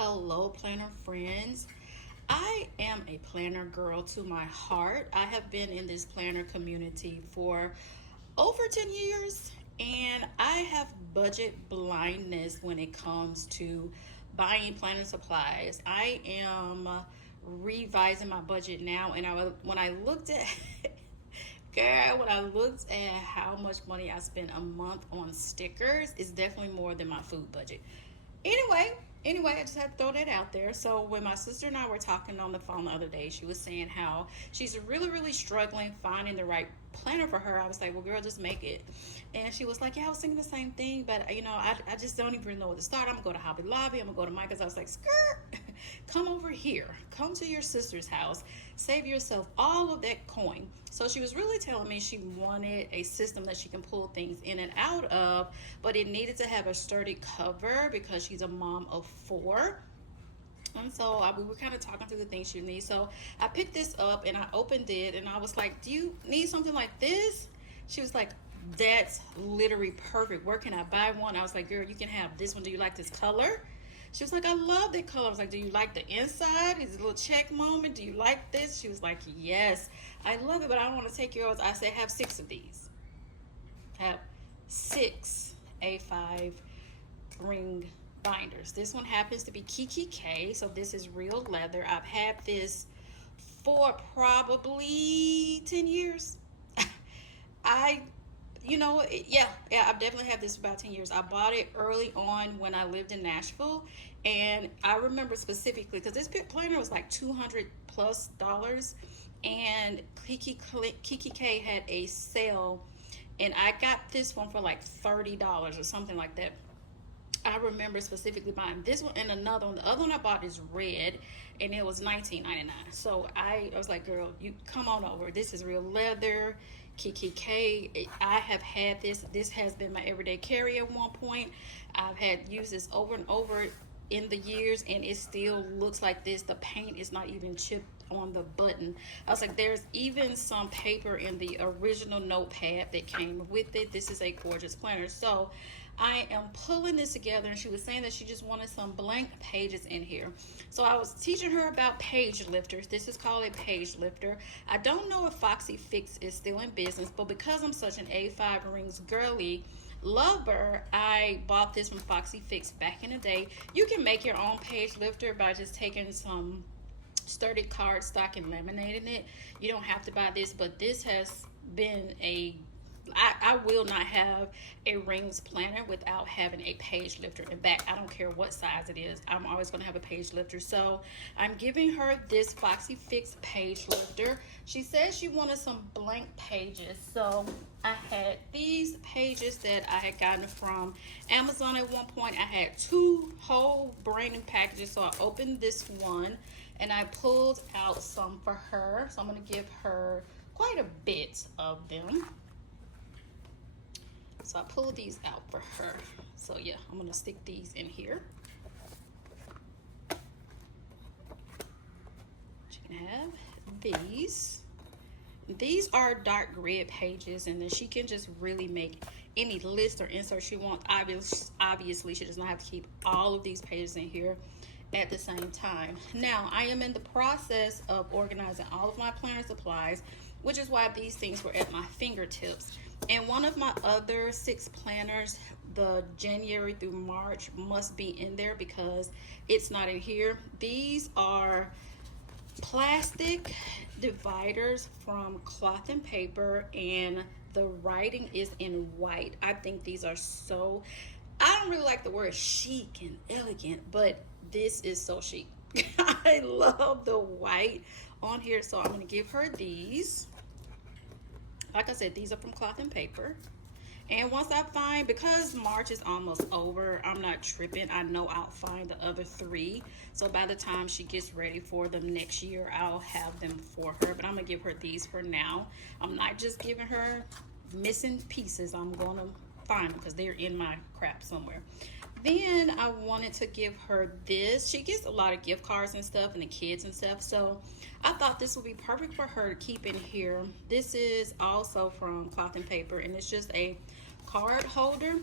Hello, planner friends. I am a planner girl to my heart. I have been in this planner community for over 10 years, and I have budget blindness when it comes to buying planner supplies. I am revising my budget now, and when I looked at girl, when I looked at how much money I spend a month on stickers, it's definitely more than my food budget. Anyway, I just had to throw that out there. So when my sister and I were talking on the phone the other day, she was saying how she's really struggling finding the right planner for her. I was like, well, girl, just make it. And she was like, yeah, I was thinking the same thing, but I just don't even know where to start. I'm gonna go to Hobby Lobby. I'm gonna go to Michael's. I was like, skirt, come over here. Come to your sister's house. Save yourself all of that coin. So she was really telling me she wanted a system that she can pull things in and out of, but it needed to have a sturdy cover because she's a mom of four. And so we were kind of talking through the things she needs. So I picked this up and I opened it and I was like, do you need something like this? She was like, that's literally perfect. Where can I buy one? I was like, girl, you can have this one. Do you like this color? She was like, I love that color. I was like, do you like the inside? Is it a little check moment? Do you like this? She was like, yes, I love it, but I don't want to take yours. I said, have 6 of these. Have 6 A5 ring binders. This one happens to be Kiki K, so this is real leather. I've had this for probably 10 years. I I've definitely had this for about 10 years. I bought it early on when I lived in Nashville, and I remember specifically because this planner was like $200+ and Kiki K had a sale, and I got this one for like $30 or something like that. I remember specifically buying this one and another one. The other one I bought is red, and it was $19.99. So I was like, girl, you come on over. This is real leather. Kiki K. I have had this. This has been my everyday carry at one point. I've had used this over and over in the years, and it still looks like this. The paint is not even chipped on the button. I was like, there's even some paper in the original notepad that came with it. This is a gorgeous planner. So I am pulling this together, and she was saying that she just wanted some blank pages in here. So I was teaching her about page lifters. This is called a page lifter. I don't know if Foxy Fix is still in business, but because I'm such an A5 rings girly lover, I bought this from Foxy Fix back in the day. You can make your own page lifter by just taking some sturdy cardstock and laminating it. You don't have to buy this, but this has been I will not have a rings planner without having a page lifter in back. I don't care what size it is. I'm always going to have a page lifter. So I'm giving her this Foxy Fix page lifter. She says she wanted some blank pages. So I had these pages that I had gotten from Amazon at one point. I had 2 whole branding packages. So I opened this one and I pulled out some for her. So I'm going to give her quite a bit of them. So I pulled these out for her. So yeah, I'm gonna stick these in here. She can have these. These are dark red pages, and then she can just really make any list or insert she wants. Obviously, she does not have to keep all of these pages in here at the same time. Now, I am in the process of organizing all of my planner supplies, which is why these things were at my fingertips. And one of my other 6 planners, the January through March, must be in there because it's not in here. These are plastic dividers from Cloth and Paper, and the writing is in white. I think these are so, I don't really like the word chic and elegant, but this is so chic. I love the white on here, so I'm going to give her these. Like I said, these are from Cloth and Paper. And once I find, because March is almost over, I'm not tripping. I know I'll find the other 3. So by the time she gets ready for them next year, I'll have them for her. But I'm going to give her these for now. I'm not just giving her missing pieces. I'm going to find them because they're in my crap somewhere. Then I wanted to give her this. She gets a lot of gift cards and stuff, and the kids and stuff. So I thought this would be perfect for her to keep in here. This is also from Cloth and Paper, and it's just a card holder.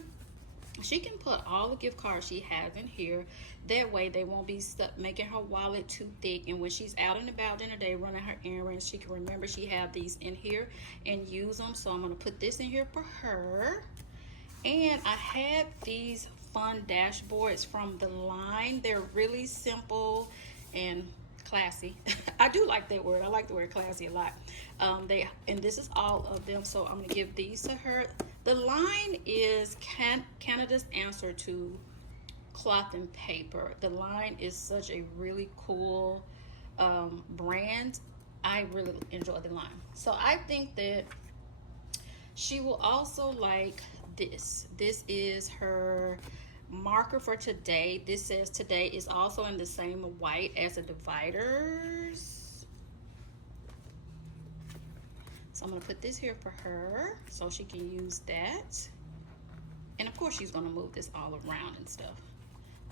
She can put all the gift cards she has in here. That way they won't be stuck making her wallet too thick. And when she's out and about in the day running her errands, she can remember she have these in here and use them. So I'm going to put this in here for her. And I had these fun dashboards from The Line. They're really simple and classy. I do like that word. I like the word classy a lot. And this is all of them, so I'm gonna give these to her. The Line is Canada's answer to Cloth and Paper. The Line is such a really cool brand. I really enjoy The Line. So I think that she will also like this. This is her marker for today. This says today is also in the same white as the dividers. So I'm going to put this here for her so she can use that. And of course she's going to move this all around and stuff.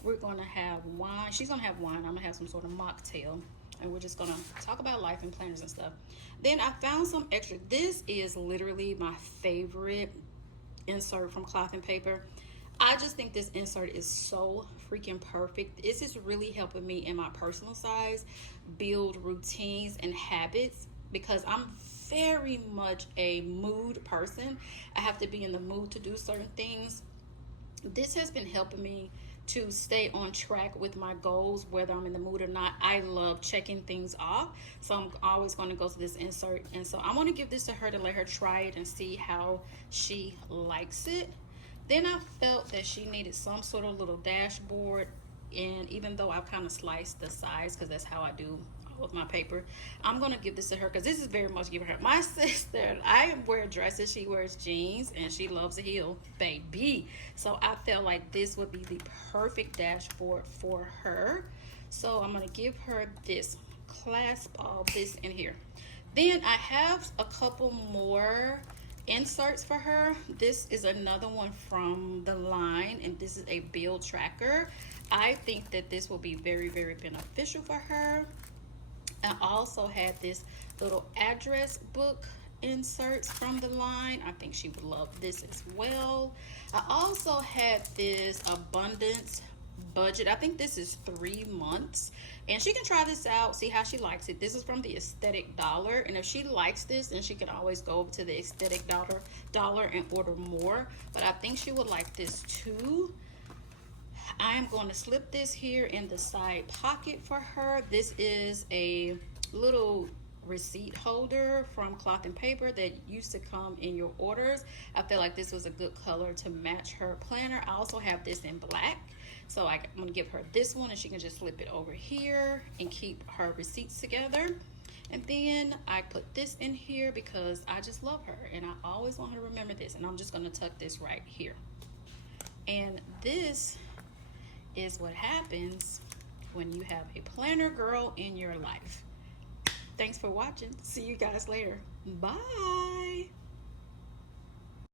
We're going to have wine. She's going to have wine. I'm going to have some sort of mocktail. And we're just going to talk about life and planners and stuff. Then I found some extra. This is literally my favorite insert from Cloth and Paper. I just think this insert is so freaking perfect. This is really helping me in my personal size build routines and habits, because I'm very much a mood person. I have to be in the mood to do certain things. This has been helping me to stay on track with my goals, whether I'm in the mood or not. I love checking things off, so I'm always going to go to this insert. And so I want to give this to her to let her try it and see how she likes it. Then I felt that she needed some sort of little dashboard, and even though I've kind of sliced the size, because that's how I do all of my paper, I'm going to give this to her because this is very much giving her. My sister, I wear dresses, she wears jeans, and she loves a heel, baby. So I felt like this would be the perfect dashboard for her. So I'm going to give her this, clasp all this in here. Then I have a couple more inserts for her. This is another one from The Line, and this is a bill tracker. I think that this will be very, very beneficial for her. I also had this little address book inserts from The Line. I think she would love this as well. I also had this abundance budget. I think this is 3 months, and she can try this out, see how she likes it. This is from the Aesthetic Dollar, and if she likes this, then she can always go over to the Aesthetic Dollar and order more. But I think she would like this too. I am going to slip this here in the side pocket for her. This is a little receipt holder from Cloth and Paper that used to come in your orders. I feel like this was a good color to match her planner. I also have this in black, so I'm going to give her this one, and she can just slip it over here and keep her receipts together. And then I put this in here because I just love her, and I always want her to remember this. And I'm just going to tuck this right here. And this is what happens when you have a planner girl in your life. Thanks for watching. See you guys later. Bye.